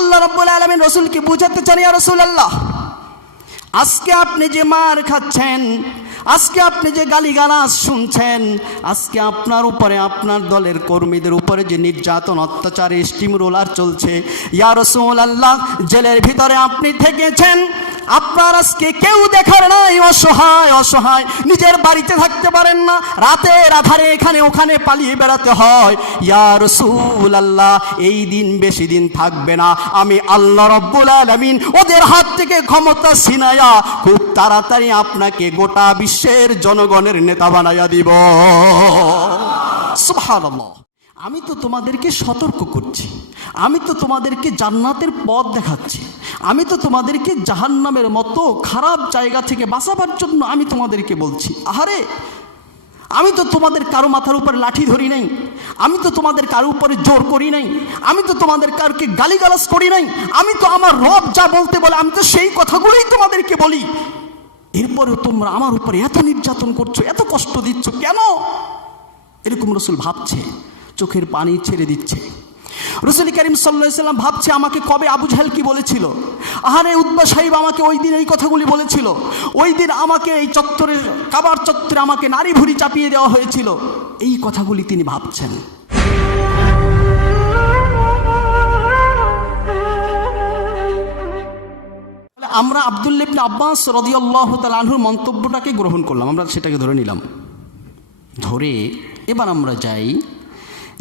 আল্লাহ রাব্বুল আলামিন রাসূলকে বুঝাতে চান, ইয়া রাসূলুল্লাহ, আজকে আপনি যে মার খাচ্ছেন, আজকে আপনি যে গালিগালাজ শুনছেন, আজকে আপনার উপরে, আপনার দলের কর্মীদের উপরে যে নির্যাতন, অত্যাচার, স্টিম রোলার চলছে, ইয়া রাসূলুল্লাহ, জেলের ভিতরে আপনি থেকেছেন, আপনার আজকে কেউ দেখার নাই, অসহায় অসহায়, নিজের বাড়িতে থাকতে পারেন না, রাতের আধারে এখানে ওখানে পালিয়ে বেড়াতে হয়। ইয়া রাসূলুল্লাহ, এই দিন বেশি দিন থাকবে না, আমি আল্লাহ রাব্বুল আলামিন ওদের হাত থেকে ক্ষমতা ছিনায়া খুব তাড়াতাড়ি আপনাকে গোটা বিশ্বের জনগণের নেতা বানাইয়া দিব। সুবহানাল্লাহ। আমি তো তোমাদেরকে সতর্ক করছি, আমি তো তোমাদেরকে জান্নাতের পথ দেখাচ্ছি, আমি তো তোমাদেরকে জাহান্নামের মতো খারাপ জায়গা থেকে বাঁচাবার জন্য আমি তোমাদেরকে বলছি। আহারে, আমি তো তোমাদের কারো মাথার উপরে লাঠি ধরি নাই, আমি তো তোমাদের কারো উপরে জোর করি নাই, আমি তো তোমাদের কারোকে গালিগালাজ করি নাই, আমি তো আমার রব যা বলতে বলে আমি তো সেই কথাগুলোই তোমাদেরকে বলি। এরপরেও তোমরা আমার উপরে এত নির্যাতন করছো, এত কষ্ট দিচ্ছ কেন? এরকম রাসূল ভাবছে, চোখের পানি ছেড়ে দিচ্ছে। রাসূল করিম সাল্লাল্লাহু আলাইহি ওয়াসাল্লাম ভাবছে, আমাকে কবে আবু জাহেল কি বলেছিল, আহারে উতবা সাহেব আমাকে ওই দিন এই কথাগুলি বলেছিল, ওই দিন আমাকে এই চত্বরে, কাবার চত্বরে আমাকে নারী ভুঁড়ি চাপিয়ে দেওয়া হয়েছিল, এই কথাগুলি তিনি ভাবছেন। আমরা আব্দুল্লাহ ইবনে আব্বাস রাদিয়াল্লাহু তাআলা আনহুর মন্তব্যটাকে গ্রহণ করলাম, আমরা সেটাকে ধরে নিলাম। ধরে এবার আমরা যাই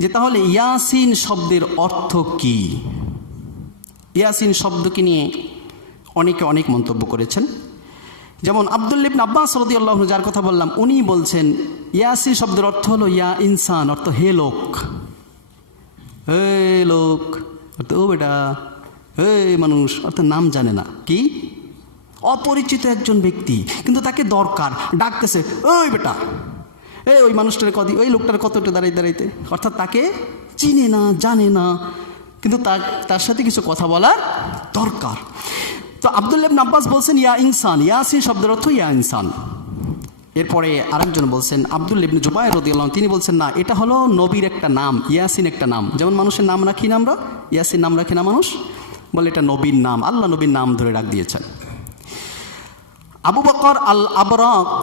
যে তাহলে ইয়াসিন শব্দের অর্থ কি। ইয়াসিন শব্দকে নিয়ে অনেকে অনেক মন্তব্য করেছেন। যেমন আব্দুল্লাহ ইবনে আব্বাস রাদিয়াল্লাহু আনহু, যার কথা বললাম, উনি বলছেন ইয়াসিন শব্দের অর্থ হলো ইয়া ইনসান, অর্থ হে লোক, হে লোক, অর্থ ও বেটা, হে মানুষ, অর্থাৎ নাম জানে না, কি অপরিচিত একজন ব্যক্তি, কিন্তু তাকে দরকার, ডাকতেছে ওই বেটা, ওই মানুষটার কত, ওই লোকটার কতটা দাঁড়াইতে, অর্থাৎ তাকে চিনে না, জানে না, কিন্তু তার সাথে কিছু কথা বলার দরকার। তো আব্দুল্লাহ ইবনে আব্বাস বলছেন ইয়া ইনসান, ইয়াসিন শব্দের অর্থ ইয়া ইনসান। এরপরে আরেকজন বলছেন আব্দুল্লাহ ইবনে জুবায়ের রাদিয়াল্লাহু আনহু, তিনি বলছেন না, এটা হলো নবীর একটা নাম, ইয়াসিন একটা নাম, যেমন মানুষের নাম রাখি না আমরা, ইয়াসিন নাম রাখি না মানুষ, বলে এটা নবীর নাম, আল্লাহ নবীর নাম ধরে ডাক দিয়েছেন। আবু বকর আল আবরাক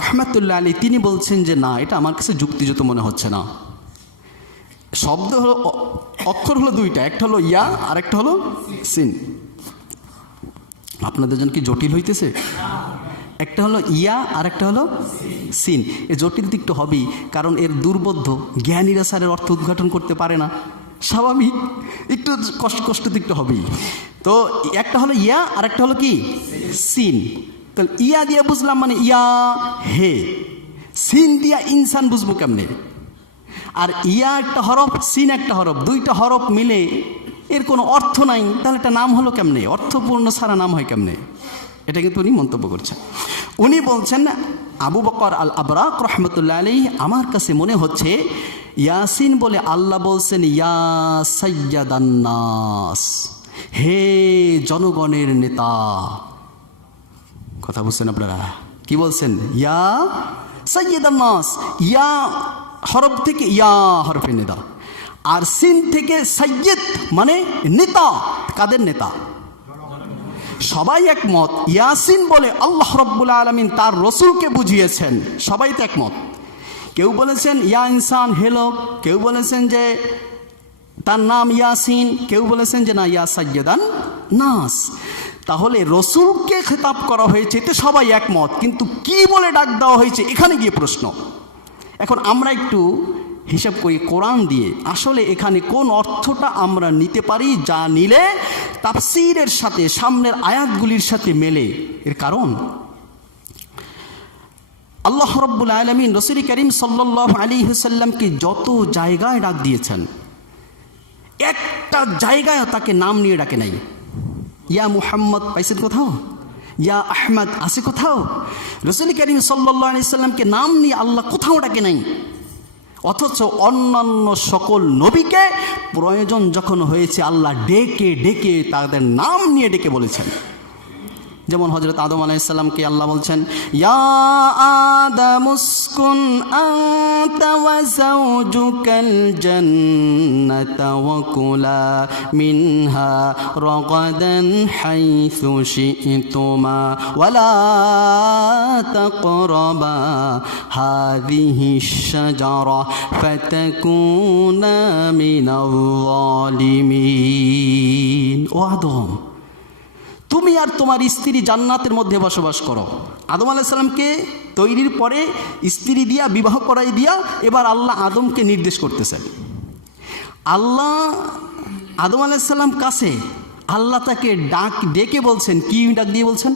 রহমাতুল্লাহ আলাইহি, তিনি বলছেন যে না, এটা আমার কাছে যুক্তিযুক্ত মনে হচ্ছে না। শব্দ হলো, অক্ষর হলো দুইটা, একটা হলো ইয়া আর একটা হলো সিন। আপনাদের জন্য কি জটিল হইতেছে? একটা হলো ইয়া আর একটা হলো সিন। এ জটিল তো একটু হবেই, কারণ এর দুর্বোধ্য জ্ঞানীরা স্যারের অর্থ উদ্ঘাটন করতে পারে না, স্বাভাবিক, একটু কষ্ট তো একটু হবেই। তো একটা হলো ইয়া আর একটা হলো কি সিন। তাহলে ইয়া দিয়া বুঝলাম মানে ইয়া হে, সিন দিয়া ইনসান বুঝবো কেমনে? আর ইয়া একটা হরফ, সিন একটা হরফ, দুইটা হরফ মিলে এর কোনো অর্থ নাই, তাহলে একটা নাম হলো কেমনে? অর্থপূর্ণ সারা নাম হয় কেমনে? এটা কিন্তু উনি মন্তব্য করছেন। উনি বলছেন আবু বকর আল আবরাক রহমতুল্লাহ আলাইহি, আমার কাছে মনে হচ্ছে ইয়াসিন বলে আল্লাহ বলছেন ইয়া সাইয়্যিদান নাস, হে জনগণের নেতা। কথা বুঝছেন আপনারা? কি বলছেন? ইয়া সাইয়্যিদান নাস, ইয়া হরফ থেকে ইয়া হরফে নেতা, আর সিন থেকে সাইয়্যিদ মানে নেতা। কাদের নেতা? সবাই একমত ইয়াসিন বলে আল্লাহ রাব্বুল আলামিন তার রাসূলকে বুঝিয়েছেন, সবাই তো একমত। কেউ বলেছেন ইয়া ইনসান, হে লোক, কেউ বলেছেন যে তার নাম ইয়াসিন, কেউ বলেছেন যে না ইয়া সাইয়্যিদান নাস। তাহলে রসুলকে খেতাব করা হয়েছে, এতে সবাই একমত, কিন্তু কি বলে ডাক দেওয়া হয়েছে এখানে গিয়ে প্রশ্ন। এখন আমরা একটু হিসাব করি কোরআন দিয়ে, আসলে এখানে কোন অর্থটা আমরা নিতে পারি যা নিলে তাফসীরের সাথে, সামনের আয়াতগুলির সাথে মেলে। এর কারণ আল্লাহ রাব্বুল আলামিন রাসূল করিম সাল্লাল্লাহু আলাইহি ওয়াসাল্লামকে যত জায়গায় ডাক দিয়েছেন, একটা জায়গায় তাকে নাম নিয়ে ডাকে নাই। ইয়া মুহাম্মদ পাইছেন কোথাও? ইয়া আহমদ আছে কোথাও? রাসূল করিম সাল্লাল্লাহু আলাইহি ওয়াসাল্লামকে নাম নিয়ে আল্লাহ কোথাও ডাকে নাই। অথচ অন্যান্য সকল নবীকে প্রয়োজন যখন হয়েছে আল্লাহ ডেকে ডেকে তাদের নাম নিয়ে ডেকে বলেছেন। যেমন হযরত আদম আলাইহিস সালামকে আল্লাহ বলছেন, ইয়া আদামুসকুন আনতা ওয়া যাওজুকাল জান্নাতা ওয়া কুলা মিনহা রাগাদান হাইসু শি'তুমা ওয়া লা তাকরাবা হাযিহিশ শাজারা ফাতাকুনা মিনাল যালিমিন। ও আদম, তুমি আর তোমার স্ত্রী জান্নাতের মধ্যে বসবাস করো। আদম আলাইহিস সালামকে তৈরির পরে স্ত্রী দিয়া বিবাহ করাই দিয়া এবার আল্লাহ আদমকে নির্দেশ করতেছেন। আল্লাহ আদম আলাইহিস সালাম কাছে আল্লাহ তাকে ডেকে বলছেন, কি ডাক দিয়ে বলছেন?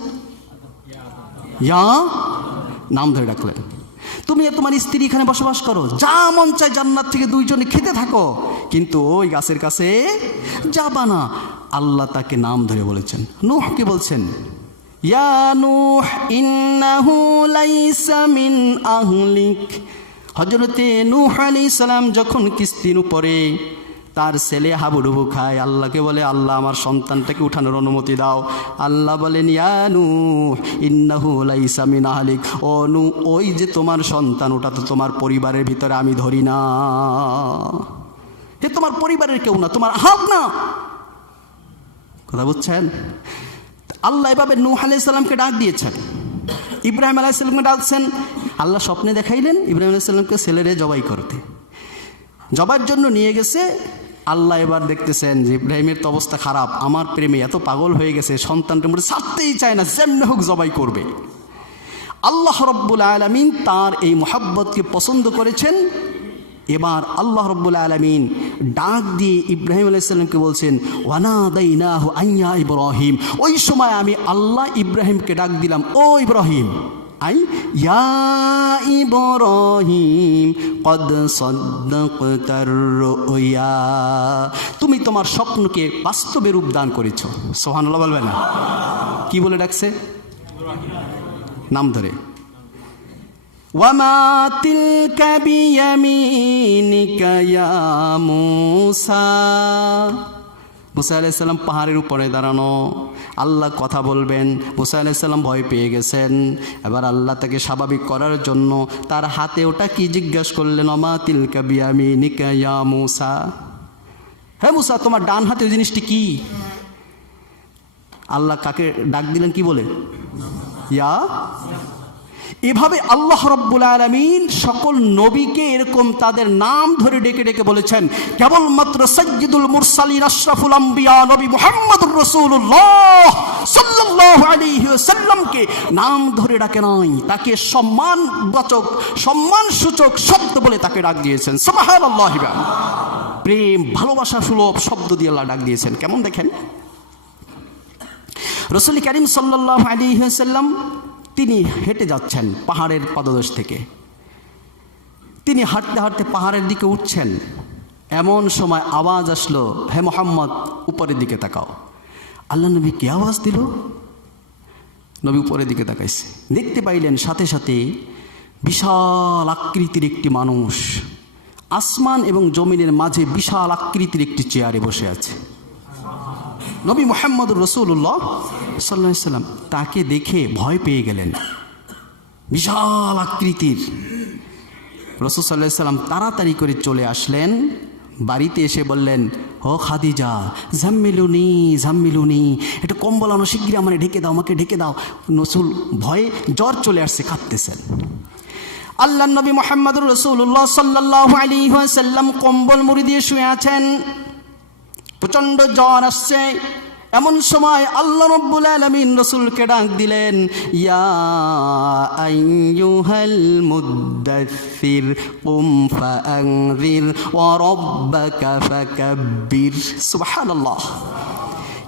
ইয়া, নাম ধরে ডাকলেন। তুমি আর তোমার স্ত্রী এখানে বসবাস করো, যা মন চায় জান্নাত থেকে দুইজনে খেতে থাকো, কিন্তু ওই গাছের কাছে যাবা না। আল্লাহ তাকে নাম ধরে বলেছেন। নূহকে বলছেন, ইয়া নূহ ইন্নাহু লাইসা মিন আহলিক। হযরতে নূহ আলাইহিস সালাম যখন কিস্তির উপরে তার ছেলে হাবুডুবু খায়, আল্লাহকে বলে, আল্লাহ আমার সন্তানটাকে উঠানোর অনুমতি দাও। আল্লাহ বলেন, ইয়া নূহ ইন্নাহু লাইসা মিন আহলিক। ও নূহ, ওই যে তোমার সন্তান, ওটা তো তোমার পরিবারের ভিতরে আমি ধরি না। হে তোমার পরিবারের কেউ না, তোমার আহাব না। কথা বুঝছেন? আল্লাহ এভাবে নূহ আলাইহিস সালামকে ডাক দিয়েছেন। ইব্রাহিম আলাইহিস সালামকে ডাকছেন। আল্লাহ স্বপ্নে দেখাইলেন ইব্রাহিম আলাইহিস সালামকে ছেলেরে জবাই করতে। জবাইয়ের জন্য নিয়ে গেছে। আল্লাহ এবার দেখতেছেন যে ইব্রাহিমের তো অবস্থা খারাপ, আমার প্রেমে এত পাগল হয়ে গেছে, সন্তানটা মধ্যে ছাড়তেই চায় না, যেমনি হোক জবাই করবে। আল্লাহ রব্বুল আলামিন তার এই মোহাব্বতকে পছন্দ করেছেন। এবার আল্লাহ রব্বুল আলামিন ডাক দিয়ে ইব্রাহিম আলাইহিস সালামকে বলছেন, ওয়ানাদাইনাহু আইয়া ইব্রাহিম। ওই সময় আমি আল্লাহ ইব্রাহিমকে ডাক দিলাম, ও ইব্রাহিম, আই ইয়া ইব্রাহিম কদ সাদ্দাকতার রুয়া। তুমি তোমার স্বপ্নকে বাস্তবে রূপ দান করেছো। সুবহানাল্লাহ বলবেন না? কি বলে ডাকছে? নাম ধরে। ওয়ামা তিলকা বিয়ামিনিকা ইয়া মূসা। মুসা আলাইহিস সালাম পাহাড়ের উপরে দাঁড়ানো, আল্লাহ কথা বলবেন। মুসা আলাইহিস সালাম ভয় পেয়ে গেছেন। এবার আল্লাহ তাকে স্বাভাবিক করার জন্য তার হাতে ওটা কি জিজ্ঞাসা করলেন, ওমা তিলকা বিয়ামিনিকা ইয়া মূসা। হে মুসা, তোমার ডান হাতে ওই জিনিসটি কি? আল্লাহ কাকে ডাক দিলেন কি বলে? ইয়া। এভাবে আল্লাহ রব্বুল আলামিন সকল নবীকে এরকম তাদের নাম ধরে ডেকে ডেকে বলেছেন। কেবলমাত্র সাইয়্যিদুল মুরসালিন আশরাফুল আম্বিয়া নবী মুহাম্মদুর রাসূলুল্লাহ সাল্লাল্লাহু আলাইহি ওয়াসাল্লামকে নাম ধরে ডাকে নাই, তাকে সম্মানবাচক সম্মানসূচক শব্দ বলে তাকে ডাক দিয়েছেন। সুবহানাল্লাহ। প্রেম ভালোবাসা সুলভ শব্দ দিয়ে আল্লাহ ডাক দিয়েছেন। কেমন দেখেন, রাসূল কারীম সাল্লাল্লাহু আলাইহি ওয়াসাল্লাম তিনি হেঁটে যাচ্ছেন পাহাড়ের পাদদেশ থেকে। তিনি হাঁটতে হাঁটতে পাহাড়ের দিকে উঠছেন। এমন সময় আওয়াজ আসলো, হে মুহাম্মদ, উপরের দিকে তাকাও। আল্লাহ নবী কি আওয়াজ দিল? নবী উপরের দিকে তাকাইছে, দেখতে পাইলেন সাথে সাথে বিশাল আকৃতির একটি মানুষ আসমান এবং জমিনের মাঝে বিশাল আকৃতির একটি চেয়ারে বসে আছে। নবী মুহাম্মদুর রাসূলুল্লাহ সাল্লাল্লাহু আলাইহি ওয়াসাল্লাম তাকে দেখে ভয় পেয়ে গেলেন। বিশাল আকৃতির রাসূল সাল্লাল্লাহু আলাইহি ওয়াসাল্লাম তাড়াতাড়ি করে চলে আসলেন। বাড়িতে এসে বললেন, ও খাদিজা, জাম্মিলুনি জাম্মিলুনি, একটু কম্বল আনো, শিগগির আমাকে ঢেকে দাও, আমাকে ঢেকে দাও। রাসূল ভয়ে জ্বর চলে আসছে, কাঁদতেছেন। আল্লাহর নবী মুহাম্মদুর রাসূলুল্লাহ সাল্লাল্লাহু আলাইহি ওয়াসাল্লাম কম্বল মুড়ি দিয়ে শুয়ে আছেন। প্রচণ্ড জ্বর আসছে। এমন সময় আল্লাহ রাব্বুল আলামিন রাসূলকে ডাক দিলেন, ইয়া আইয়ুহাল মুদ্দাথির কুম ফাআনযির ওয়া রাব্বাকা ফাকাব্বির। সুবহানাল্লাহ।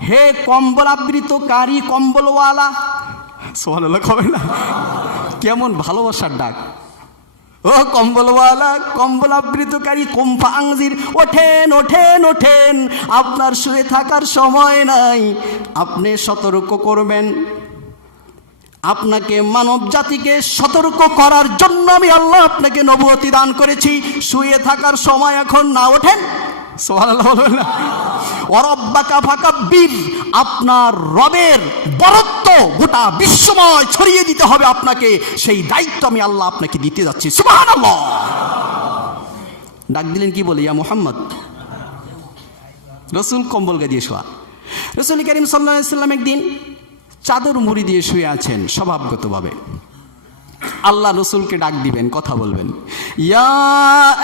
হে কম্বল আবৃতকারী, কম্বলওয়ালা। সুবহানাল্লাহ কবে না? কেমন ভালোবাসার ডাক। ও কম্বলওয়ালা, কম্বল আবৃতকারী, কুম ফাআনযির, ওঠেন ওঠেন ওঠেন, আপনার শুয়ে থাকার সময় নাই, আপনি সতর্ক করবেন। আপনাকে মানব জাতিকে সতর্ক করার জন্য আমি আল্লাহ আপনাকে নবুয়তি দান করেছি। শুয়ে থাকার সময় এখন না, ওঠেন। সুবহানাল্লাহ বলবেন না? ওয়া রাব্বাকা ফাকাব্বির, আপনার রবের বরত্ব গোটা বিশ্বময় ছড়িয়ে দিতে হবে আপনাকে, সেই দায়িত্ব আমি আল্লাহ আপনাকে দিতে যাচ্ছি। সুবহানাল্লাহ। ডাক দিলেন কি বলে? ইয়া মুহাম্মদ। রসুল কম্বল গায়ে দিয়ে শোয়া। রসুল করিম সাল্লাল্লাহু আলাইহি ওয়াসাল্লাম একদিন চাদর মুড়ি দিয়ে শুয়ে আছেন স্বভাবগতভাবে। আল্লাহ রসুলকে ডাক দিবেন, কথা বলবেন। ইয়া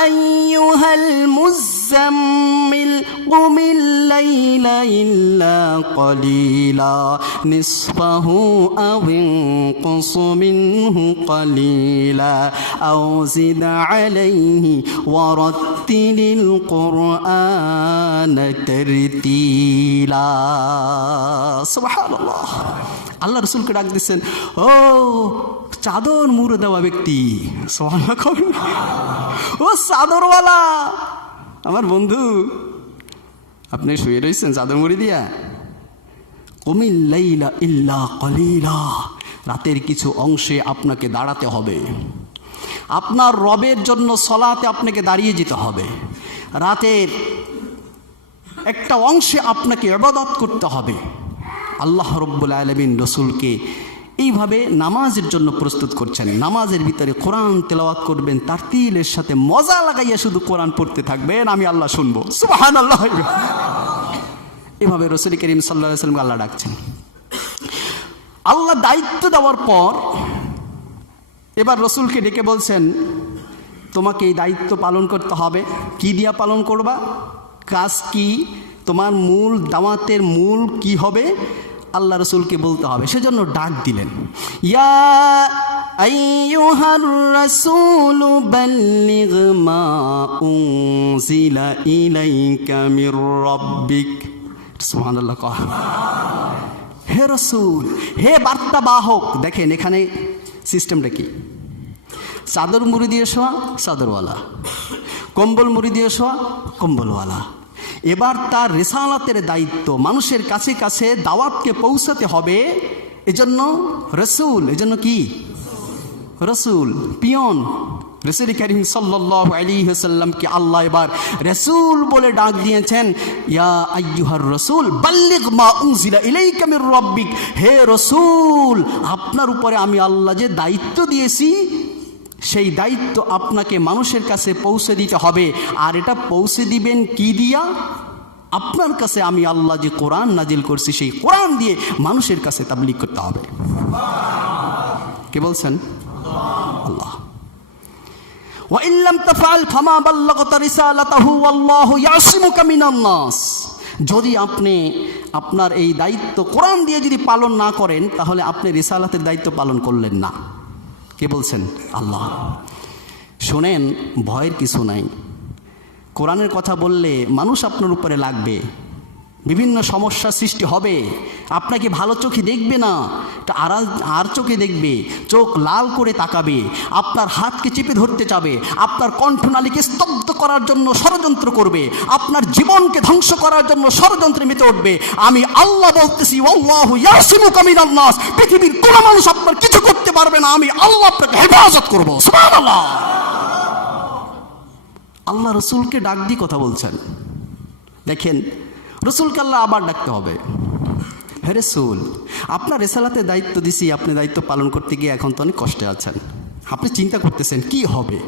আইয়ুহাল মুযাম্মিল কুমিল লাইলা ইল্লা ক্বালিলা নিসফাহু আও ইনকুস মিনহু ক্বালিলা আও জিদ আলাইহি ওয়া রাত্তিলিল কুরআনা তারতিলা। সুবহানাল্লাহ। আল্লাহ রসুলকে ডাক দিচ্ছেন, ও চাদর মুড়ে দেওয়া ব্যক্তি, ও চাদরওয়ালা, আমার বন্ধু, আপনি শুয়ে রয়েছেন চাদর মুড়ি দিয়া। কুমিল লাইলা ইল্লা ক্বালিলা, রাতের কিছু অংশে আপনাকে দাঁড়াতে হবে, আপনার রবের জন্য সলাতে আপনাকে দাঁড়িয়ে যেতে হবে, রাতের একটা অংশে আপনাকে ইবাদত করতে হবে। আল্লাহ রাব্বুল আলামিন রসুলকে এইভাবে নামাজের জন্য প্রস্তুত করছেন। নামাজের ভিতরে কোরআন তেলাওয়াত করবেন, তারতিলের সাথে মজা লাগাইয়া শুধু কোরআন পড়তে থাকবেন, আমি আল্লাহ শুনবো। সুবহানাল্লাহ। এভাবে রসুল করিম সাল্লাল্লাহু আলাইহি ওয়াসাল্লাম আল্লাহ ডাকছেন। আল্লাহ দায়িত্ব দেওয়ার পর এবার রসুলকে ডেকে বলছেন, তোমাকে এই দায়িত্ব পালন করতে হবে। কি দিয়া পালন করবা? কাজ কি? তোমার মূল দাওয়াতের মূল কি হবে? আল্লাহ রসুলকে বলতে হবে। সেজন্য ডাক দিলেন, ইয়া আইয়ুহার রাসূলু বাল্লিগ মা উনজিলা ইলাইকা মির রাব্বিক। সুবহানাল্লাহ। হে রসুল, হে বার্তা বাহক। দেখেন এখানে সিস্টেমটা কি? চাদর মুড়ি দিয়ে শোয়া, চাদরওয়ালা। কম্বল মুড়ি দিয়ে শোয়া, কম্বলওয়ালা। এবার তার রিসালাতের দায়িত্ব মানুষের কাছে কাছে দাওয়াতকে পৌঁছাতে হবে। এজন্য রসুল, এজন্য কি? রসুল, পিয়ন। রসুল করিম সাল্লাল্লাহু আলাইহি ওয়াসাল্লামকে আল্লাহ এবার রসুল বলে ডাক দিয়েছেন, ইয়া আইয়ুহার রাসূল বাল্লিগ মা উনজিলা ইলাইকা মির রাব্বিক। হে রসুল, আপনার উপরে আমি আল্লাহ যে দায়িত্ব দিয়েছি, সেই দায়িত্ব আপনাকে মানুষের কাছে পৌঁছে দিতে হবে। আর এটা পৌঁছে দিবেন কি দিয়া? আপনার কাছে আমি আল্লাহ যে কোরআন নাজিল করছি, সেই কোরআন দিয়ে মানুষের কাছে তাবলীগ করতে হবে। কে বলছেন? আল্লাহ। ওয়া ইন লাম তাফআল ফামা বাল্লাগতা রিসালাতাহু ওয়াল্লাহু ইয়াসিমুকা মিনান নাস। যদি আপনি আপনার এই দায়িত্ব কোরআন দিয়ে যদি পালন না করেন, তাহলে আপনি রিসালাতের দায়িত্ব পালন করলেন না। কে বলছেন? আল্লাহ। শোনেন, ভয়ের কিছু নাই। কোরআনের কথা বললে মানুষ আপনার উপরে লাগবে, বিভিন্ন সমস্যা সৃষ্টি হবে, আপনাকে ভালো চোখে দেখবে না, আর চোখে দেখবে, চোখ লাল করে তাকাবে, আপনার হাতকে চেপে ধরতে চাবে, আপনার কণ্ঠনালীকে স্তব্ধ করার জন্য ষড়যন্ত্র করবে, আপনার জীবনকে ধ্বংস করার জন্য ষড়যন্ত্রে মেতে উঠবে। আমি আল্লাহ বলতেছি, আল্লাহু ইয়াসিমুকা মিনান নাস। পৃথিবীর কোনো মানুষ আপনার কিছু করতে পারবে না, আমি আল্লাহ আপনাকে হেফাজত করব। সুবহানাল্লাহ। আল্লাহ রসুলকে ডাক দিয়ে কথা বলছেন। দেখেন, রসুলকে আল্লাহ আবার ডাকতে হবে। হে রসুল, আপনার রেসালাতে দায়িত্ব দিছি, আপনি দায়িত্ব পালন করতে গিয়ে এখন তো অনেক কষ্টে আছেন। আপনি চিন্তা করতেছেন কি হবে।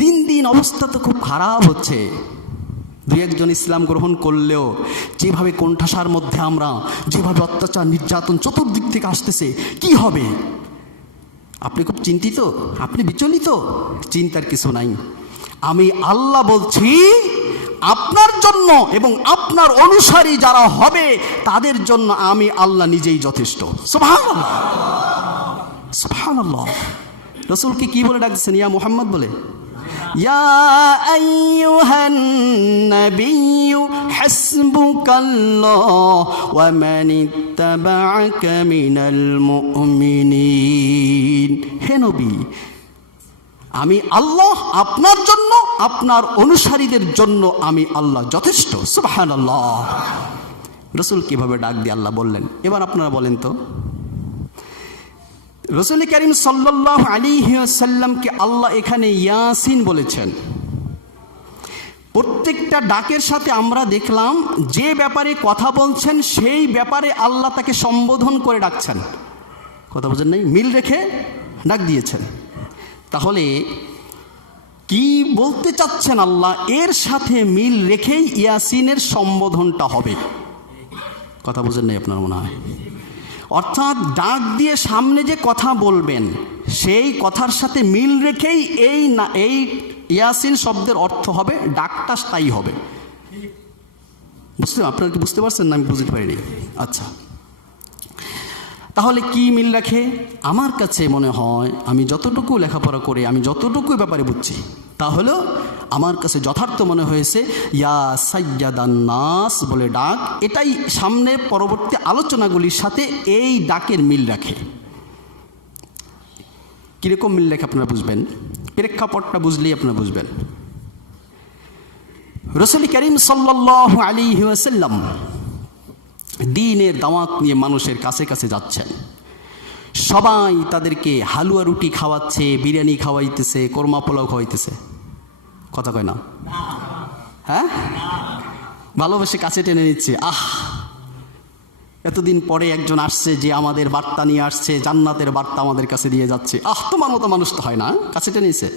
দিন দিন অবস্থা তো খুব খারাপ হচ্ছে। দুই একজন ইসলাম গ্রহণ করলেও যেভাবে কোণঠাসার মধ্যে আমরা, যেভাবে অত্যাচার নির্যাতন চতুর্দিক থেকে আসতেছে, কি হবে? আপনি খুব চিন্তিত, আপনি বিচলিত। চিন্তার কিছু নাই। আমি আল্লাহ বলছি, আপনার জন্য এবং আপনার অনুসারী যারা হবে তাদের জন্য আমি আল্লাহ নিজেই যথেষ্ট। সুবহানাল্লাহ, সুবহানাল্লাহ। রাসূলকে কি বলে ডাকছেন? ইয়া মুহাম্মদ বলে। ইয়া আইয়ুহান নাবিয়্যু হাসবুকাল্লাহ ওয়া মানিত্তাবা'আকা মিনাল মুমিনিন। হে নবী, আমি আল্লাহ আপনার জন্য, আপনার অনুসারীদের জন্য আমি আল্লাহ যথেষ্ট। সুবহানাল্লাহ। রসুল কিভাবে ডাক দিয়ে আল্লাহ বললেন? এবার আপনারা বলেন তো, রসুল করিম সাল্লাল্লাহু আলাইহি ওয়াসাল্লামকে আল্লাহ এখানে ইয়াসিন বলেছেন। প্রত্যেকটা ডাকের সাথে আমরা দেখলাম যে ব্যাপারে কথা বলছেন সেই ব্যাপারে আল্লাহ তাকে সম্বোধন করে ডাকছেন। কথা বোঝেন নাই? মিল রেখে ডাক দিয়েছেন। তাহলে কি বলতে চাচ্ছেন আল্লাহ, এর সাথে মিল রেখেই ইয়াসিনের সম্বোধনটা হবে। কথা বোঝেন নাই আপনার মনে হয়? অর্থাৎ ডাক দিয়ে সামনে যে কথা বলবেন সেই কথার সাথে মিল রেখেই এই ইয়াসিন শব্দের অর্থ হবে, ডাকটা স্থায়ী হবে। আপনারা কি বুঝতে পারছেন না? আমি বুঝতে পারিনি। আচ্ছা, তাহলে কি মিল রাখে? আমার কাছে মনে হয় আমি যতটুকু লেখাপড়া করে আমি যতটুকু ব্যাপারে বুঝছি তাহলে আমার কাছে যথার্থ মনে হয়েছে ইয়া সাইয়্যিদান নাস বলে ডাক, এটাই সামনে পরবর্তী আলোচনাগুলির সাথে এই ডাকের মিল রাখে। কীরকম মিল রাখে আপনারা বুঝবেন, প্রেক্ষাপটটা বুঝলেই আপনারা বুঝবেন। রাসূল করিম সাল্লাল্লাহু আলাইহি ওয়াসাল্লাম দ্বীনের দাওয়াত নিয়ে মানুষের কাছে কাছে যাচ্ছেন। সবাই তাদেরকে হালুয়া রুটি খাওয়াচ্ছে, বিরিয়ানি খাওয়াইতেছে, কোরমা পোলাও খাওয়াইতেছে। কথা কয় না? হ্যাঁ, ভালোবেসে কাছে টেনে নিচ্ছে। এতদিন পরে একজন আসছে যে আমাদের বার্তা নিয়ে আসছে, জান্নাতের বার্তা আমাদের কাছে দিয়ে যাচ্ছে। তোমার মতো মানুষ তো হয় না, কাছে টেনেছে।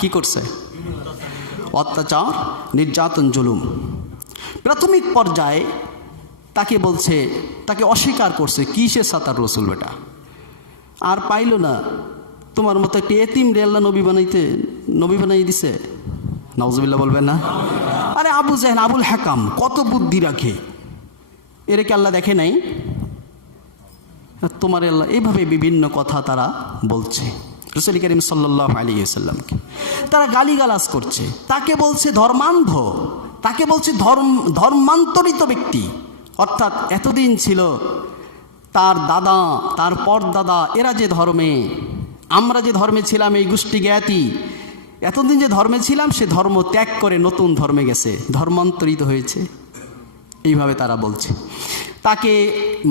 কি করছে? অত্যাচার, নির্যাতন, জুলুম। প্রাথমিক পর্যায়ে তাকে বলছে, তাকে অস্বীকার করছে, কিসের সাতার রসুল বেটা, আর পাইল না। তোমার মতো একটি এতিম রে আল্লাহ নবী বানাই দিছে। নাউজুবিল্লাহ বলবেন না? আরে আবু জাহেল, আবুল হাকাম কত বুদ্ধি রাখে, এর কি আল্লাহ দেখে নাই? তোমার আল্লাহ, এইভাবে বিভিন্ন কথা তারা বলছে রাসূল করিম সাল্লাল্লাহু আলাইহি ওয়াসাল্লামকে। তারা গালিগালাজ করছে, তাকে বলছে ধর্মান্ধ, তাকে বলছে ধর্মান্তরিত ব্যক্তি। অর্থাৎ এতদিন ছিল তার দাদা, তার পরদাদা, এরা যে ধর্মে, আমরা যে ধর্মে ছিলাম, এই গোষ্ঠী জ্ঞাতি, এতদিন যে ধর্মে ছিলাম সে ধর্ম ত্যাগ করে নতুন ধর্মে গেছে, ধর্মান্তরিত হয়েছে, এইভাবে তারা বলছে। তাকে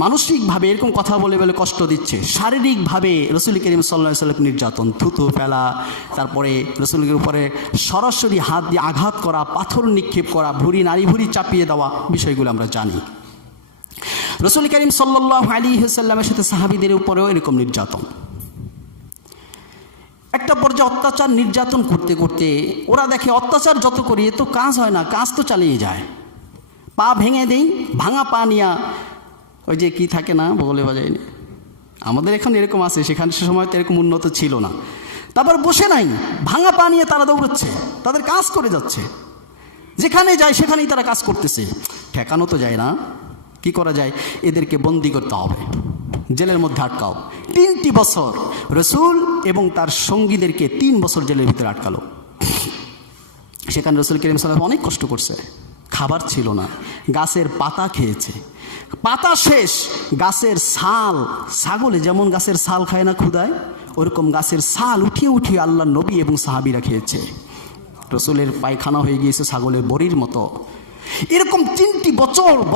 মানসিকভাবে এরকম কথা বলে বলে কষ্ট দিচ্ছে, শারীরিকভাবে রাসূল করিম সাল্লাল্লাহু আলাইহি ওয়াসাল্লাম নির্যাতন, থুতু ফেলা, তারপরে রাসূলের উপরে সরাসরি হাত দিয়ে আঘাত করা, পাথর নিক্ষেপ করা, নারী ভুঁড়ি চাপিয়ে দেওয়া, বিষয়গুলো আমরা জানি। রাসূল করিম সাল্লাল্লাহু আলাইহি ওয়াসাল্লামের সাথে সাহাবীদের উপরেও এরকম নির্যাতন। একটা পর্যায়ে অত্যাচার নির্যাতন করতে করতে ওরা দেখে অত্যাচার যত করি এ তো কাজ হয় না, কাজ তো চালিয়ে যায়। পা ভেঙে দেই, ভাঙা পা নিয়া ওই যে কি থাকে না, বলে বাজায়নি, আমাদের এখন এরকম আছে, সেখানে সে সময় তো এরকম উন্নত ছিল না। তারপর বসে নাই, ভাঙা পা নিয়ে তারা দৌড়চ্ছে, তাদের কাজ করে যাচ্ছে, যেখানে যায় সেখানেই তারা কাজ করতেছে। ঠেকানো তো যায় না, কি করা যায়? এদেরকে বন্দি করতে হবে, জেলের মধ্যে আটকাও। 3টি বছর রাসূল এবং তার সঙ্গীদেরকে 3 বছর জেলের ভিতরে আটকালো। সেখানে রাসূল করিম সাল্লাল্লাহু আলাইহি ওয়াসাল্লাম অনেক কষ্ট করছে, খাবার ছিল না, গাছের পাতা খেয়েছে, পাতা শেষ, গাছের ছাল, ছাগলে যেমন গাছের ছাল খায় না ক্ষুধায়, ওরকম গাছের ছাল উঠিয়ে উঠিয়ে আল্লাহ নবী এবং সাহাবীরা খেয়েছে। রাসূলের পায়খানা হয়ে গিয়েছে ছাগলের বড়ির মতো। এরকম 3টি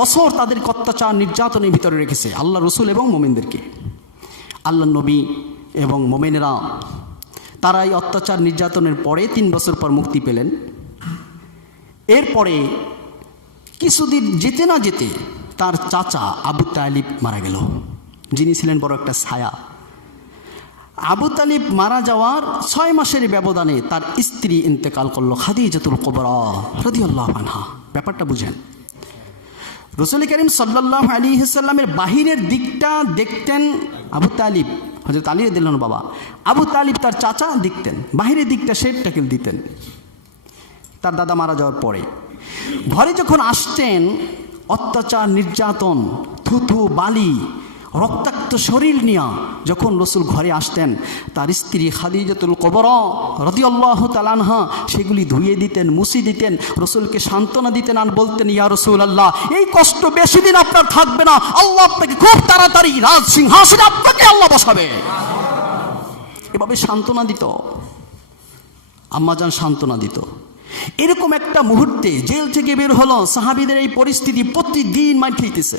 বছর তাদের অত্যাচার নির্যাতনের ভিতরে রেখেছে আল্লাহ রসুল এবং মোমেনদেরকে। আল্লাহ নবী এবং মোমেনেরা তারা এই অত্যাচার নির্যাতনের পরে 3 বছর পর মুক্তি পেলেন। এরপরে কিছুদিন যেতে না যেতে তার চাচা আবু তালিব মারা গেল, যিনি ছিলেন বড় একটা ছায়া। আবু তালিব মারা যাওয়ার 6 মাসের ব্যবধানে তার স্ত্রী ইন্তেকাল করলো, খাদিজাতুল কুবরা রাদিয়াল্লাহু আনহা। ব্যাপারটা বুঝেন, রাসূল করিম সাল্লাল্লাহু আলাইহি ওয়াসাল্লামের বাহিরের দিকটা দেখতেন আবু তালিব, হযরত আলী রাদিয়াল্লাহু আনহু বাবা। আবু তালিব তার চাচা দেখতেন, বাহিরের দিকটা শেড টাকেল দিতেন। তার দাদা মারা যাওয়ার পরে ঘরে যখন আসতেন, অত্যাচার নির্যাতন, থুথু বালি, রক্তাক্ত শরীর নিয়ে যখন রাসূল ঘরে আসতেন, তার স্ত্রী খাদিজাতুল কুবরা রাদিয়াল্লাহু তাআলা আনহা সেগুলি ধুয়ে দিতেন, মুছে দিতেন, রাসূলকে সান্ত্বনা দিতেন আর বলতেন, ইয়া রাসূলুল্লাহ, এই কষ্ট বেশি দিন আপনার থাকবে না, আল্লাহ আপনাকে খুব তাড়াতাড়ি রাজ সিংহাসনে আপনাকে আল্লাহ বসাবে। এভাবে সান্ত্বনা দিত, আম্মাজান সান্ত্বনা দিত। এরকম একটা মুহূর্তে জেল থেকে বের হলো, সাহাবীদের এই পরিস্থিতি, প্রতিদিন মার খেতেছে,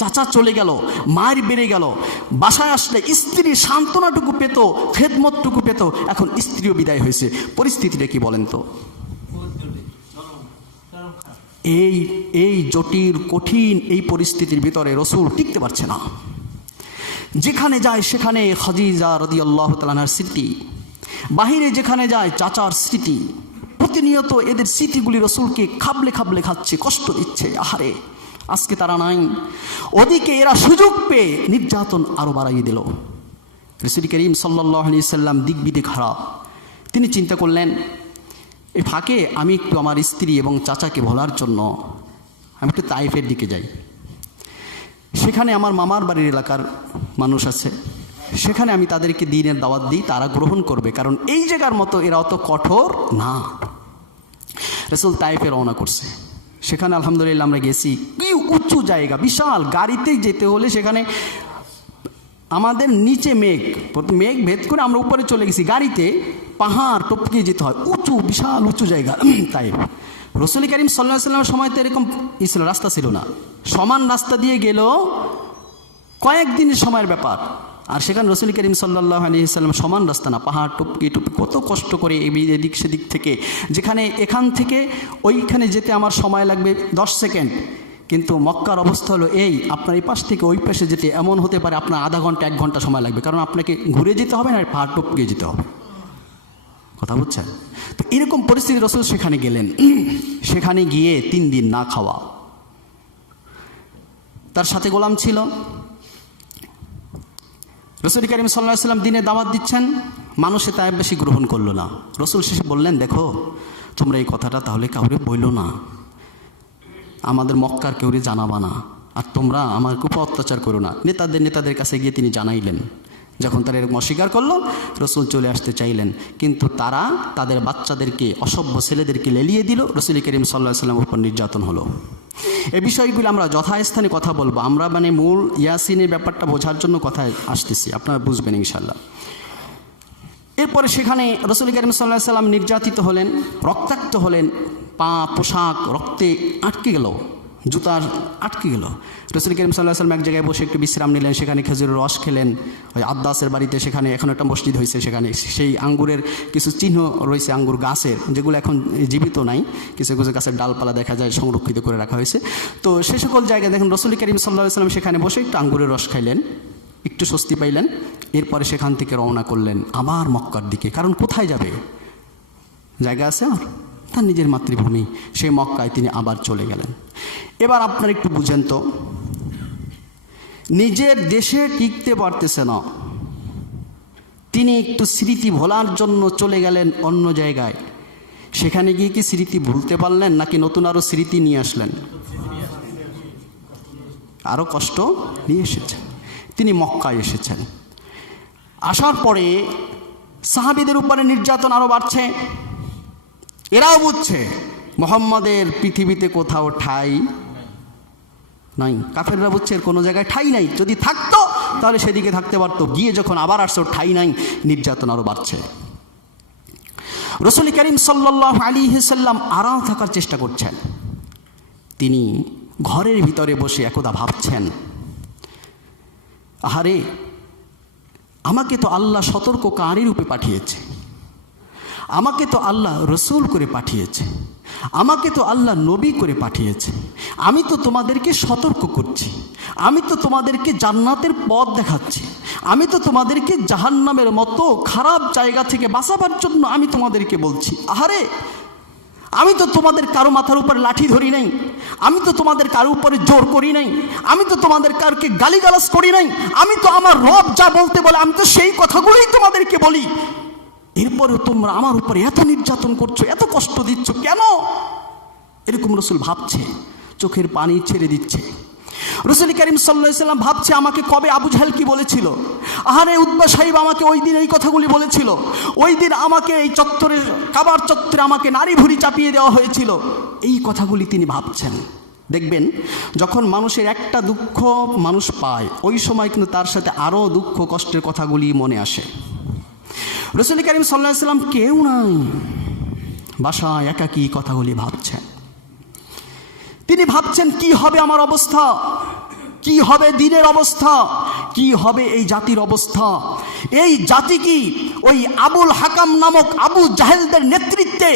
চাচা চলে গেল, মায়ের বেড়ে গেল, বাসায় আসলে স্ত্রীর সান্ত্বনাটুকু পেত, খেদমতটুকু পেত, এখন স্ত্রীও বিদায় হয়েছে। পরিস্থিতিটা কি বলেন তো? এই জটিল কঠিন এই পরিস্থিতির ভিতরে রসুল টিকতে পারছে না। যেখানে যায় সেখানে খাদিজা রাদিয়াল্লাহু তাআলা আনহার স্মৃতি, বাহিরে যেখানে যায় চাচার স্মৃতি, প্রতিনিয়ত এদের স্মৃতিগুলি রসুলকে খাবলে খাবলে খাচ্ছে, কষ্ট দিচ্ছে। আহারে, আজকে তারা নাই। ওদিকে এরা সুযোগ পেয়ে নির্যাতন আরো বাড়াইয়ে দিল। রাসূল করিম সাল্লাল্লাহু আলাইহি সাল্লাম দিক বিদিক হারা। তিনি চিন্তা করলেন, এই ফাঁকে আমি একটু আমার স্ত্রী এবং চাচাকে ভোলার জন্য আমি একটু তাইফের দিকে যাই। সেখানে আমার মামার বাড়ির এলাকার মানুষ আছে, সেখানে আমি তাদেরকে দ্বীনের দাওয়াত দিই, তারা গ্রহণ করবে, কারণ এই জায়গার মতো এরা অত কঠোর না। রাসূল তাইফে রওনা করছে। সেখানে আলহামদুলিল্লাহ আমরা গেছি, কি উঁচু জায়গা, বিশাল। গাড়িতেই যেতে হলে সেখানে আমাদের নিচে মেঘ ভেদ করে আমরা উপরে চলে গেছি, গাড়িতে পাহাড় টপকে যেতে হয়, উঁচু বিশাল উঁচু জায়গা তাইফ। রাসূল করিম সাল্লাল্লাহু আলাইহি সাল্লামের সময় তো এরকম রাস্তা ছিল না, সমান রাস্তা দিয়ে গেল কয়েকদিনের সময়ের ব্যাপার। আর সেখানে রাসূল করিম সাল্লাল্লাহু আলাইহি সাল্লাম সমান রাস্তা না, পাহাড় টপকে কত কষ্ট করে এদিক সেদিক থেকে, যেখানে এখান থেকে ওইখানে যেতে আমার সময় লাগবে 10 সেকেন্ড, কিন্তু মক্কার অবস্থা হলো এই, আপনার এই পাশ থেকে ওই পাশে যেতে এমন হতে পারে আপনার আধা ঘন্টা 1 ঘন্টা সময় লাগবে, কারণ আপনাকে ঘুরে যেতে হবে না, পাহাড় টপকে যেতে হবে। কথা বুঝছেন? তো এরকম পরিস্থিতি রসুল সেখানে গেলেন। সেখানে গিয়ে 3 দিন না খাওয়া। তার সাথে গোলাম ছিল। রাসূল করিম সাল্লাল্লাহু আলাইহি সাল্লাম দিনে দাওয়াত দিচ্ছেন, মানুষে তাই বেশি গ্রহণ করলো না। রসুল শেষে বললেন, দেখো তোমরা এই কথাটা তাহলে কাউরে বইলো না, আমাদের মক্কার কেউরে জানাবা না, আর তোমরা আমার উপর অত্যাচার করো না। নেতাদের কাছে গিয়ে তিনি জানাইলেন। যখন তারা এরকম অস্বীকার করলো, রসুল চলে আসতে চাইলেন, কিন্তু তারা তাদের বাচ্চাদেরকে, অসভ্য ছেলেদেরকে লেলিয়ে দিল। রাসূল করিম সাল্লাল্লাহু আলাইহি সাল্লামের উপর নির্যাতন হলো। এই বিষয়গুলো আমরা যথাস্থানে কথা বলবো। আমরা মূল ইয়াসিনের ব্যাপারটা বোঝার জন্য কথায় আসতেছি, আপনারা বুঝবেন ইনশাল্লাহ। এরপরে সেখানে রাসূল করিম সাল্লাল্লাহু আলাইহি সাল্লাম নির্যাতিত হলেন, রক্তাক্ত হলেন, পা পোশাক রক্তে আটকে গেল, জুতার আটকে গেল। রাসূল করিম সাল্লাল্লাহু আলাইহি সাল্লাম এক জায়গায় বসে একটু বিশ্রাম নিলেন, সেখানে খেজুরের রস খেলেন। ওই আদ্দাসের বাড়িতে, সেখানে এখন একটা মসজিদ হয়েছে, সেখানে সেই আঙ্গুরের কিছু চিহ্ন রয়েছে, আঙ্গুর গাছের, যেগুলো এখন জীবিত নাই, কিছু কিছু গাছের ডালপালা দেখা যায় সংরক্ষিত করে রাখা হয়েছে। তো সে সকল জায়গায় দেখুন রাসূল করিম সাল্লাল্লাহু আলাইহি সাল্লাম সেখানে বসে একটু আঙ্গুরের রস খাইলেন, একটু স্বস্তি পাইলেন। এরপরে সেখান থেকে রওনা করলেন আবার মক্কার দিকে। কারণ কোথায় যাবে, জায়গা আছে আর, তার নিজের মাতৃভূমি, সেই মক্কায় তিনি আবার চলে গেলেন। এবার আপনারা একটু বুঝেন তো, নিজের দেশে টিকতে পারতেছে না, তিনি একটু স্মৃতি ভোলার জন্য চলে গেলেন অন্য জায়গায়। সেখানে গিয়ে কি স্মৃতি ভুলতে পারলেন, নাকি নতুন আরো স্মৃতি নিয়ে আসলেন? আরো কষ্ট নিয়ে এসেছেন। তিনি মক্কায় এসেছেন। আসার পরে সাহাবীদের উপরে নির্যাতন আরো বাড়ছে। এরাও বুঝছে মুহাম্মাদের পৃথিবীতে কোথাও ঠাঁই নাই। কাফেররা বুঝছে এর কোনো জায়গায় ঠাঁই নাই, যদি থাকতো তাহলে সেদিকে থাকতে পারতো। গিয়ে যখন আবার আসছে ওর ঠাঁই নাই, নির্যাতন আরো বাড়ছে। রাসূল করিম সাল্লাল্লাহু আলাইহি সাল্লাম আড়াল থাকার চেষ্টা করছেন। তিনি ঘরের ভিতরে বসে একদা ভাবছেন, আহারে, আমাকে তো আল্লাহ সতর্ককারী রূপে পাঠিয়েছে, আমাকে তো আল্লাহ রসুল করে পাঠিয়েছে, আমাকে তো আল্লাহ নবী করে পাঠিয়েছে। আমি তো তোমাদেরকে সতর্ক করছি, আমি তো তোমাদেরকে জান্নাতের পথ দেখাচ্ছি, আমি তো তোমাদেরকে জাহান্নামের মতো খারাপ জায়গা থেকে বাঁচাবার জন্য আমি তোমাদেরকে বলছি। আহারে, আমি তো তোমাদের কারো মাথার উপরে লাঠি ধরি নাই, আমি তো তোমাদের কারো উপরে জোর করি নাই, আমি তো তোমাদের কারকে গালিগালাজ করি নাই, আমি তো আমার রব যা বলতে বলে আমি তো সেই কথাগুলোই তোমাদেরকে বলি। এরপরেও তোমরা আমার উপরে এত নির্যাতন করছো, এত কষ্ট দিচ্ছ কেন? এরকম রাসূল ভাবছে, চোখের পানি ছেড়ে দিচ্ছে। রাসূল করিম সাল্লাল্লাহু আলাইহি সাল্লাম ভাবছে, আমাকে কবে আবু জাহেল কি বলেছিল, আহারে উতবা সাহেব আমাকে ওই দিন এই কথাগুলি বলেছিল, ওই দিন আমাকে এই চত্বরে, কাবার চত্বরে আমাকে নারী ভুঁড়ি চাপিয়ে দেওয়া হয়েছিল। এই কথাগুলি তিনি ভাবছেন। দেখবেন যখন মানুষের একটা দুঃখ মানুষ পায়, ওই সময় কিন্তু তার সাথে আরও দুঃখ কষ্টের কথাগুলি মনে আসে। রাসূল করিম সাল্লাল্লাহু আলাইহি সাল্লাম কেউ নাই, বাসায় একাকী কথাগুলি ভাবছেন। তিনি ভাবছেন কি হবে আমার অবস্থা, কি হবে দ্বীনের অবস্থা, কি হবে এই জাতির অবস্থা। এই জাতি কি ওই আবুল হাকাম নামক আবু জাহেলদের নেতৃত্বে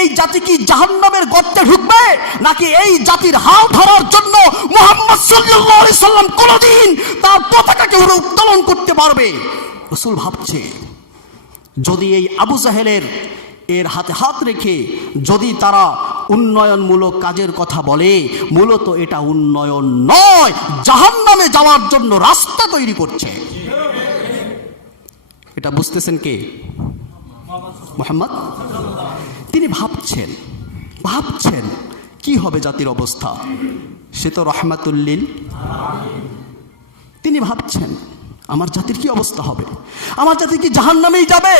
এই জাতি কি জাহান্নামের গর্তে ঢুকবে, নাকি এই জাতির হাল ধরার জন্য মুহাম্মদ সাল্লাল্লাহু আলাইহি সাল্লাম কোনদিন তার পতাকাকে উত্তোলন করতে পারবে? রাসূল ভাবছে, যদি এই আবু জাহেলের এর হাতে হাত রেখে যদি তারা উন্নয়নমূলক কাজের কথা বলে, মূলত এটা উন্নয়ন নয়, জাহান্নামে যাওয়ার জন্য রাস্তা তৈরি করছে। এটা বুঝতেছেন কে? মুহাম্মদ। তিনি ভাবছেন কি হবে জাতির অবস্থা। সে তো রহমাতুল লিল। তিনি ভাবছেন আমার জাতির কি অবস্থা হবে, আমার জাতি কি জাহান্নামেই যাবে?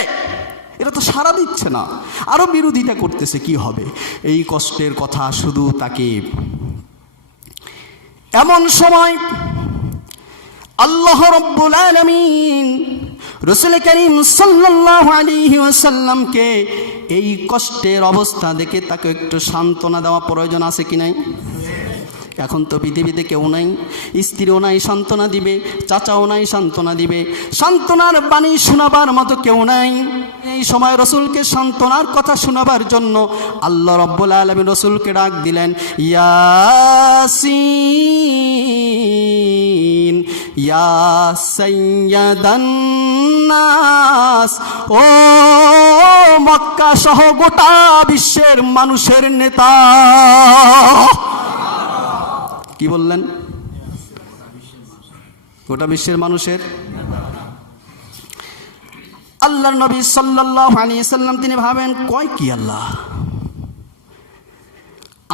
এরা তো সাড়া দিচ্ছে না, আরো বিরোধিতা করতেছে কি হবে। এই কষ্টের কথা শুধু তাকে। এমন সময় আল্লাহ রাব্বুল আলামিন রাসূল করিম সাল্লাল্লাহু আলাইহি ওয়াসাল্লামকে এই কষ্টের অবস্থা দেখে তাকে একটু সান্ত্বনা দেওয়া প্রয়োজন আছে কি নাই? এখন তো পৃথিবীতে কেউ নাই, স্ত্রীও নাই সান্ত্বনা দিবে, চাচাও নাই সান্ত্বনা দিবে, সান্ত্বনার বাণী শোনাবার মতো কেউ নাই। এই সময় রসুলকে সান্ত্বনার কথা শোনাবার জন্য আল্লাহ রাব্বুল আলামিন রসুলকে ডাক দিলেন, ইয়াসিন ইয়া সাইয়্যিদান নাস, ও মক্কা সহ গোটা বিশ্বের মানুষের নেতা। কি বললেন? গোটা বিশ্বের মানুষের। আল্লাহর নবী সাল্লাল্লাহু আলাইহি সাল্লাম তিনি ভাবেন, কয় কি আল্লাহ,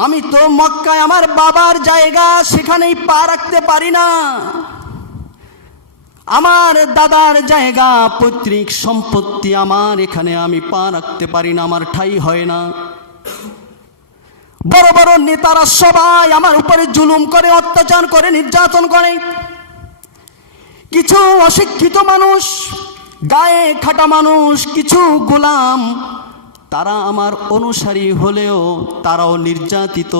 আমি তো মক্কায় আমার বাবার জায়গা, সেখানেই পা রাখতে পারি না। আমার দাদার জায়গা, পৈতৃক সম্পত্তি আমার, এখানে আমি পা রাখতে পারি না, আমার ঠাঁই হয় না। বড় বড় নেতারা সবাই আমার উপরে জুলুম করে, অত্যাচার করে, নির্যাতন করে। কিছু অশিক্ষিত মানুষ, গায়ে খাটা মানুষ, কিছু গোলাম, তারা আমার অনুসারী হলেও তারাও নির্যাতিত।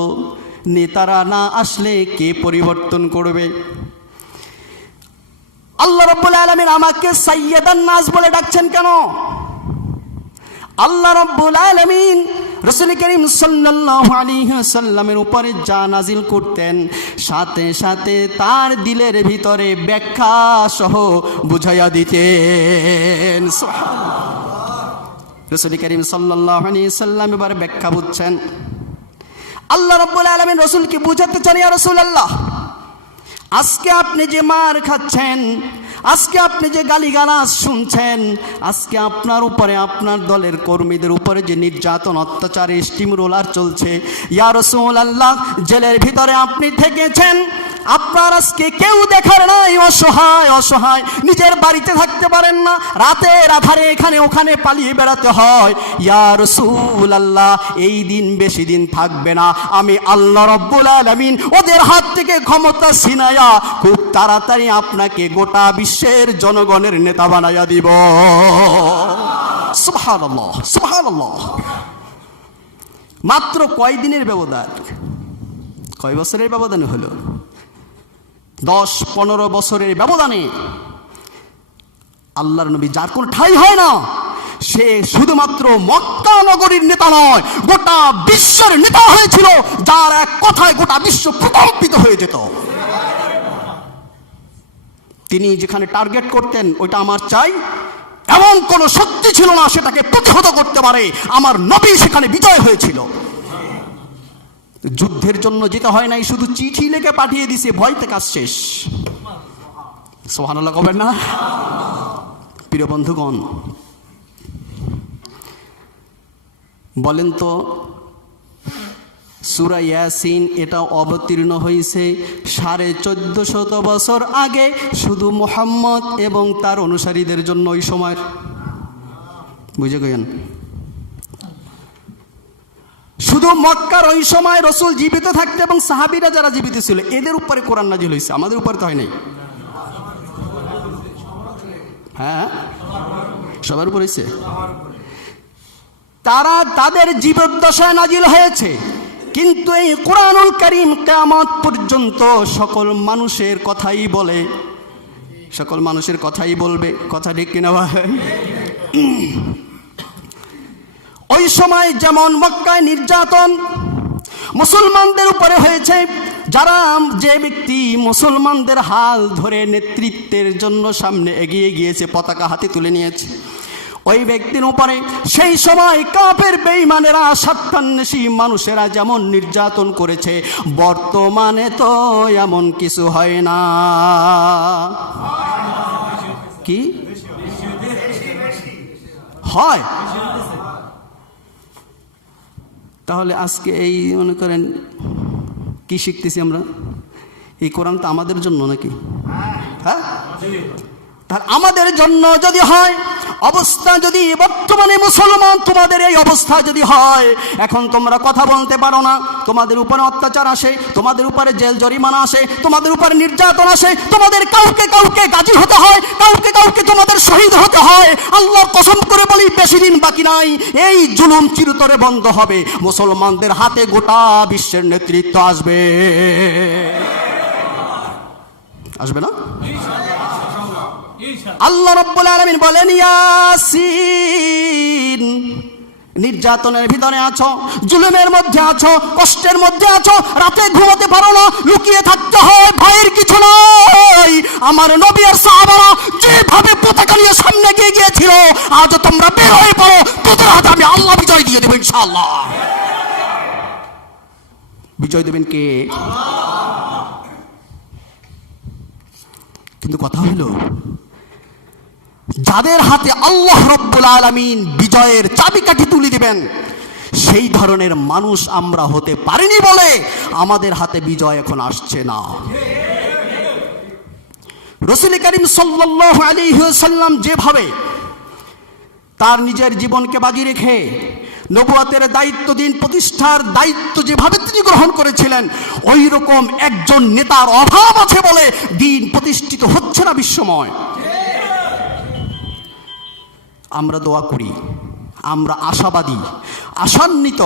নেতারা না আসলে কে পরিবর্তন করবে? আল্লাহ রাব্বুল আলামিন আমাকে সাইয়্যিদান নাস বলে ডাকছেন কেন? আল্লাহ রাব্বুল আলামিন রাসূল করিম সাল্লাল্লাহু আলাইহি ওয়াসাল্লামের উপরে যা নাজিল করতেন, সাথে সাথে তার দিলের ভিতরে ব্যাখ্যা সহ বুঝাইয়া দিতেন। সুবহানাল্লাহ। রাসূল করিম সাল্লাল্লাহু আলাইহি ওয়াসাল্লাম এবারে ব্যাখ্যা বুঝছেন। আল্লাহ রাব্বুল আলামিন রাসূলকে বুঝাতে চান, ইয়া রাসূলুল্লাহ, আজকে আপনি যে মার খাচ্ছেন, আজকে আপনি যে গালিগালাজ শুনছেন, আজকে আপনার উপরে, আপনার দলের কর্মীদের উপরে যে নির্যাতন, অত্যাচার, স্টিম রোলার চলছে, ইয়া রাসূলুল্লাহ, জেলের ভিতরে আপনি থেকেছেন, আপনার আজকে কেউ দেখার নাই, অসহায় অসহায়, নিজের বাড়িতে থাকতে পারেন না, রাতের আধারে এখানে ওখানে পালিয়ে বেড়াতে হয়। ইয়া রাসূলুল্লাহ, এই দিন বেশি দিন থাকবে না, আমি আল্লাহ রাব্বুল আলামিন ওদের হাত থেকে ক্ষমতা ছিনায়া খুব তাড়াতাড়ি আপনাকে গোটা বিশ্বের জনগণের নেতা বানাইয়া দিব। সুবহানাল্লাহ, সুবহানাল্লাহ। মাত্র কয় দিনের ব্যবধান, কয় বছরের ব্যবধানে হলো? 10-15 বছরের ব্যবধানে আল্লাহর নবী, যার কোন ঠাঁই হয় না, সে শুধুমাত্র মক্কা নগরীর নেতা নয়, গোটা বিশ্বের নেতা হয়েছিল, যার এক কথায় গোটা বিশ্ব প্রকম্পিত হয়ে যেত। তিনি যেখানে টার্গেট করতেন, ওইটা আমার চাই, এমন কোন শক্তি ছিল না সেটাকে প্রতিহত করতে পারে। আমার নবী সেখানে বিজয় হয়েছিল। যুদ্ধের জন্য যেতে হয় নাই, শুধু চিঠি লিখে পাঠিয়ে দিছে, ভয়তে কাজ শেষ। সুবহানাল্লাহ কবেন না? প্রিয় বন্ধুগণ, বলেন তো, সূরা ইয়াসিন এটা অবতীর্ণ হয়েছে 1450 বছর আগে, শুধু মুহাম্মদ এবং তার অনুসারীদের জন্য। ওই সময় বুঝে গেলেন? শুধু মক্কার ওই সময় রাসূল জীবিত থাকতে এবং সাহাবীরা যারা জীবিত ছিল, এদের উপরে কোরআন নাজিল হয়েছে, আমাদের উপরে তো হয় নাই। হ্যাঁ, সবার উপর হয়েছে। তারা তাদের জীবদ্দশায় নাজিল হয়েছে, কিন্তু এই কোরআনুল কারীম কিয়ামত পর্যন্ত সকল মানুষের কথাই বলে। সকল মানুষের কথাই বলবে, কথা ঠিক কিনা ভাই? ওই সময় যেমন মক্কায় নির্যাতন মুসলমানদের উপরে হয়েছে, যে ব্যক্তি মুসলমানদের হাল ধরে নেতৃত্বের জন্য সামনে এগিয়ে গিয়েছে, পতাকা হাতে তুলে নিয়েছে, ওই ব্যক্তির উপরে সেই সময় কাফের বেঈমানেরা, স্বার্থান্বেষী মানুষেরা যেমন নির্যাতন করেছে, বর্তমানে তো এমন কিছু হয় না। কি হয়? তাহলে আজকে এই মনে করেন কি শিখতেছি আমরা? এই কোরআন তো আমাদের জন্য নাকি? হ্যাঁ, তাহলে আমাদের জন্য যদি হয়, অবস্থা যদি বর্তমানে মুসলমান তোমাদের এই অবস্থা যদি হয়, এখন তোমরা কথা বলতে পারো না, তোমাদের উপরে অত্যাচার আসে, তোমাদের উপরে জেল জরিমানা আসে, তোমাদের উপরে নির্যাতন আসে, তোমাদের কাউকে কাউকে গাজী হতে হয়, কাউকে কাউকে তোমাদের শহীদ হতে হয়। আল্লাহর কসম করে বলি, বেশি দিন বাকি নাই, এই জুলুম চিরতরে বন্ধ হবে। মুসলমানদের হাতে গোটা বিশ্বের নেতৃত্ব আসবে। আসবে না? আল্লাহ রাব্বুল আলামিন বলেন, ইয়াসিন, নির্যাতনের ভিতরে আছো, জুলুমের মধ্যে আছো, কষ্টের মধ্যে আছো, রাতে ঘুমাতে পারো না, লুকিয়ে থাকতে হয়, ভয়ের কিছু নাই। আমার নবী আর সাহাবারা যেভাবে পতাকা নিয়ে সামনে গিয়ে গিয়েছিল, আজ তোমরা বের হয়ে পড়ো, তোদের হাতে আমি আল্লাহ বিজয় দিয়ে দেব ইনশাআল্লাহ। বিজয় দেবেন কে? কিন্তু কথা হলো, যাদের হাতে আল্লাহ রাব্বুল আলামিন বিজয়ের চাবিকাঠি তুলে দিবেন, সেই ধরনের মানুষ আমরা হতে পারিনি বলে আমাদের হাতে বিজয় এখন আসছে না। রাসূল করিম সাল্লাল্লাহু আলাইহি ওয়াসাল্লাম যেভাবে তার নিজের জীবনকে বাজি রেখে নবুয়তের দায়িত্ব, দিন প্রতিষ্ঠার দায়িত্ব যেভাবে তিনি গ্রহণ করেছিলেন, ওই রকম একজন নেতার অভাব আছে বলে দিন প্রতিষ্ঠিত হচ্ছে না বিশ্বময়। আমরা দোয়া করি, আমরা আশাবাদী, আশান্বিত,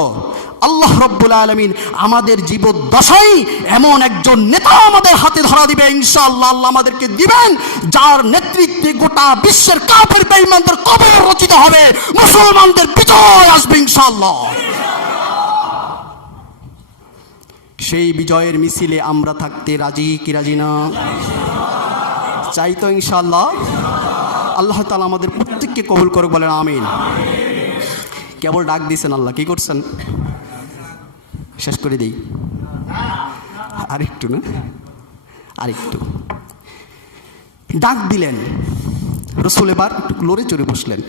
আল্লাহ রাব্বুল আলামিন আমাদের জীবদ্দশায় এমন একজন নেতা আমাদের হাতে ধরা দিবে ইনশাআল্লাহ। আল্লাহ আমাদেরকে দিবেন, যার নেতৃত্বে গোটা বিশ্বের কাফের বেঈমানদের কবর রচিত হবে, মুসলমানদের বিজয় আসবে ইনশাআল্লাহ। সেই বিজয়ের মিছিলে আমরা থাকতে রাজি কি রাজি না? চাই তো ইনশাআল্লাহ। আল্লাহ তাআলা আমাদের প্রত্যেককে কবুল করুক, বলেন আমিন। কেবল ডাক দিয়েছেন আল্লাহ, কি করছেন? শেষ করে দিই, আরেকটু না, আরেকটু ডাক দিলেন। রাসূল এবার একটু লড়ে চড়ে বসলেন।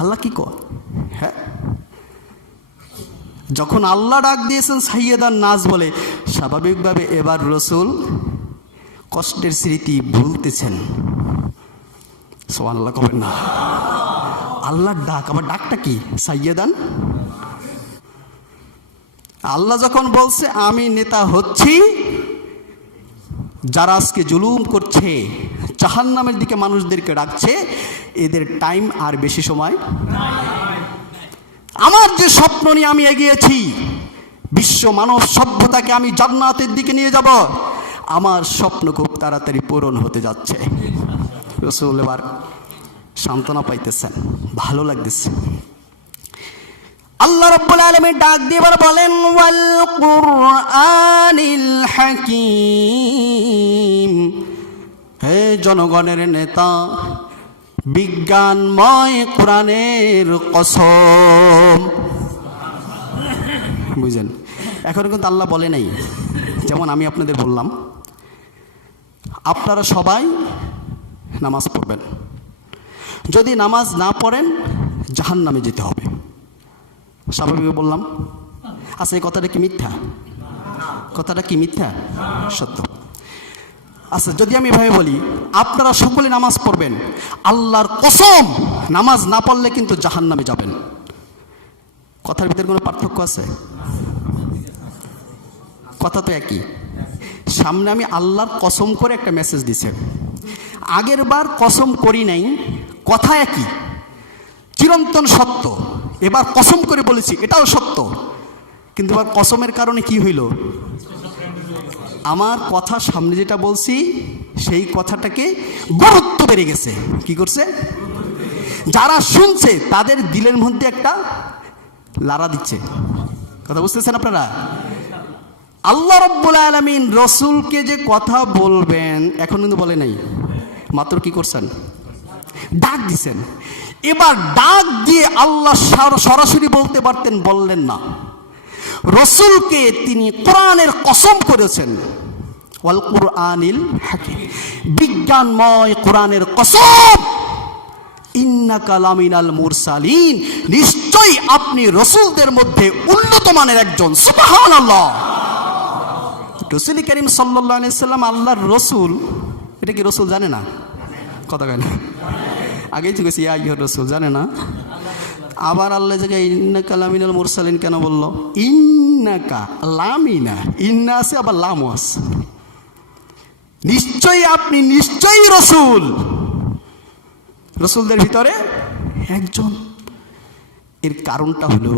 আল্লাহ কি কর? হ্যাঁ, যখন আল্লাহ ডাক দিয়েছেন সাইয়েদান নাজ বলে, স্বাভাবিকভাবে এবার রাসূল কষ্টের স্মৃতি ভুলতেছেন। সুবহানাল্লাহ কবেন না? আল্লাহর ডাক, আবার ডাকটা কি? সাইয়েদান। আল্লাহ যখন বলছে আমি নেতা হচ্ছি, যারা আজকে জুলুম করছে, জাহান্নামের দিকে মানুষদেরকে ডাকছে, এদের টাইম আর বেশি সময়। আমার যে স্বপ্ন নিয়ে আমি এগিয়েছি, বিশ্ব মানব সভ্যতাকে আমি জান্নাতের দিকে নিয়ে যাব, আমার স্বপ্ন খুব তাড়াতাড়ি পূরণ হতে যাচ্ছে। রাসূল এবার সান্ত্বনা পাইতেছেন, ভালো লাগতেছে। আল্লাহ রাব্বুল আলামিন ডাক দিয়ে এবার বলেন, ওয়াল কুরআনিল হাকীম, হে জনগণের নেতা, বিজ্ঞানময় কোরআনের কসম। বুঝলেন? এখন কিন্তু আল্লাহ বলে নাই, যেমন আমি আপনাদের বললাম, আপনারা সবাই নামাজ পড়বেন, যদি নামাজ না পড়েন জাহান্নামে যেতে হবে। স্বাভাবিক বললাম। আচ্ছা, এই কথাটা কি মিথ্যা? কথাটা কি মিথ্যা? সত্য। আচ্ছা, যদি আমি এভাবে বলি, আপনারা সকলে নামাজ পড়বেন, আল্লাহর কসম নামাজ না পড়লে কিন্তু জাহান্নামে যাবেন, কথার ভিতরে কোনো পার্থক্য আছে? কথা তো একই। সামনে আমি আল্লাহর কসম করে একটা মেসেজ দিছে, আগের বার কসম করি নাই, কথা একই, চিরন্তন সত্য। এবার কসম করে বলেছি, এটাও সত্য, কিন্তু এবার কসমের কারণে কি হইল? আমার কথা সামনে যেটা বলছি সেই কথাটাকে গুরুত্ব বেড়ে গেছে। কি করছে? যারা শুনছে তাদের দিলের মধ্যে একটা লারা দিচ্ছে। কথা বুঝতেছেন আপনারা? আল্লাহ রাব্বুল আলামিন রসুলকে যে কথা বলবেন এখন কিন্তু বলে নাই, মাত্র কি করছেন? ডাক দিছেন। এবার ডাক দিয়ে আল্লাহ সরাসরি বলতে পারতেন, বললেন না। রসুলকে তিনি কোরআনের কসম করেছেন, ওয়াল কুরআনিল হাকিম, বিজ্ঞানময় কোরআনের কসম, ইন্নাকা লামিনাল মুরসালিন, নিশ্চয়ই আপনি রসুলদের মধ্যে উন্নত মানের একজন। সুবহানাল্লাহ। রসুল করিম সাল্লাল্লাহু আলাইহি সাল্লাম আল্লাহর রসুল, এটা কি রসুল জানে না? কথা কয় না? আগেই তো গেছি ইয়া আইয়ুহার রসুল, জানে না? আবার আল্লাহ জায়গায় ইন্নাকা লামিনাল মুরসালিন কেন বলল? ইন্নাকা লামিনা, ইন্না আছে আবার লামও আছে। নিশ্চয়ই আপনি, নিশ্চয়ই রসুল, রসুলদের ভিতরে একজন। এর কারণটা হলো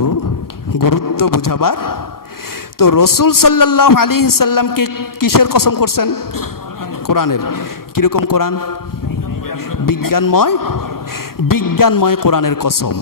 গুরুত্ব বুঝাবার। তো রসুল সাল্লাল্লাহু আলাইহি সাল্লামকে কিসের কসম করছেন? কোরআনের। কিরকম কোরআন? বিজ্ঞানময়, বিজ্ঞানময় কোরআনের কসম।